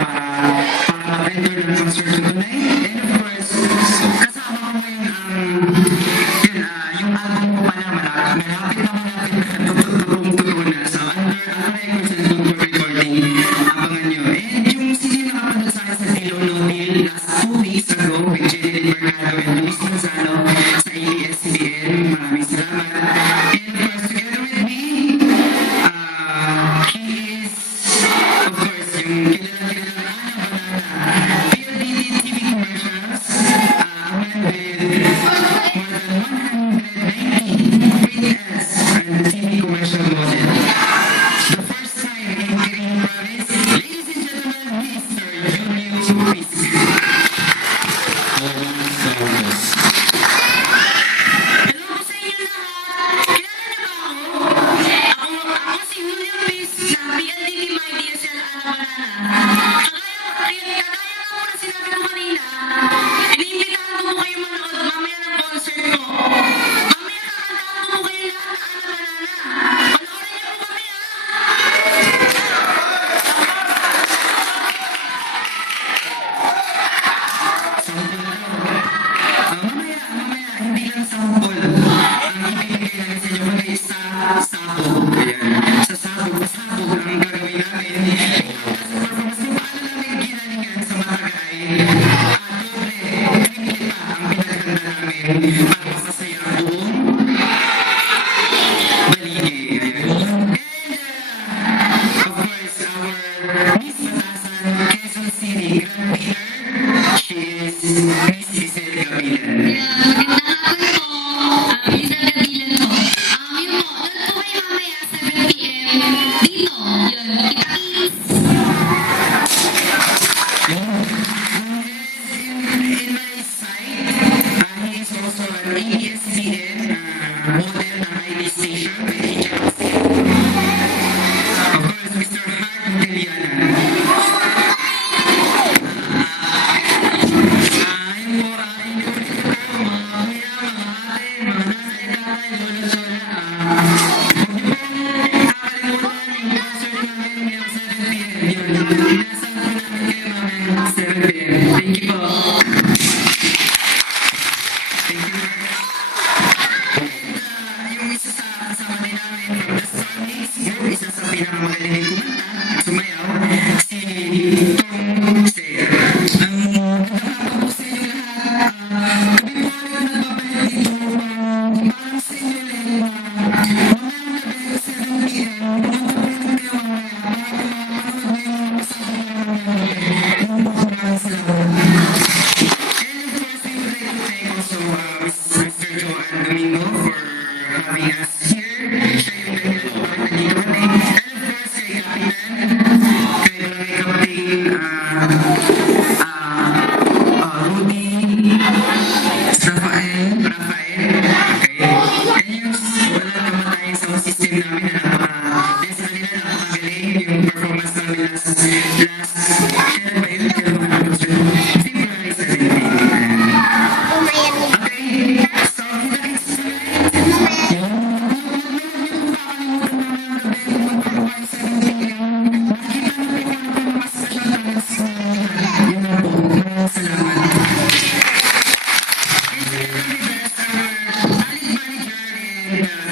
para mag-render ng concert ko tonight. And of course, kasama ko ngayon yung album ko pa naman, malapit na tutong-tutong na. So, under records and Contour Recording, abangan nyo. And yung sino nakapanood sa akin sa Dilo No Deal last 2 weeks ago with Jenny Mercado and Luis Manzano sa ABS-CBN, maraming salamat. And of course, together with me, he is, of course, yung kilala-kilala Ana Banana, PLDT TV commercials, a man with more than 190 print ads and TV commercial model. The first time in Green Province, ladies and gentlemen, Mr. Julio Pisk. Hello po sa inyo lahat! Kilala niyo ba ako? Ako si Julio Pisk ng PLDT My DSL Ana Banana. Kagaya nga po na sinabi ko kanina, iniimbitahan ko po kayo manood mamaya ng concert ko. Mamaya kakantahan ko po kayo lahat na Ana Banana. Panoorin niyo po kami Mamaya, hindi lang sample ang ibibigay namin sa inyo, kundi sa sabog. Ayan. Sa sabog ang gagawin namin. Sa performance, kung paano namin ginalingan sa Matagay, doble, triple pa ang pinaghanda namin para masasaya ang buong baligay. Ayan. And, of course, our Miss Batasan, Quezon City, Grand Winner, she is Miss Giselle Gabilan. magandang hapon po. Lizard Gabilan po. Yun po, doon po kayo mamaya 7 p.m. Dito, yun, kita-kits. In my side, he is also an ABS-CBN model ng ID station by HLC. Of course, Mr. Hart Mutiliana. Inulit ko mga kuya, mga ate, mga nanay, tatay, lola, lola. Huwag niyo pong kakalimutan yung concert namin ngayong 7 p.m. Yun.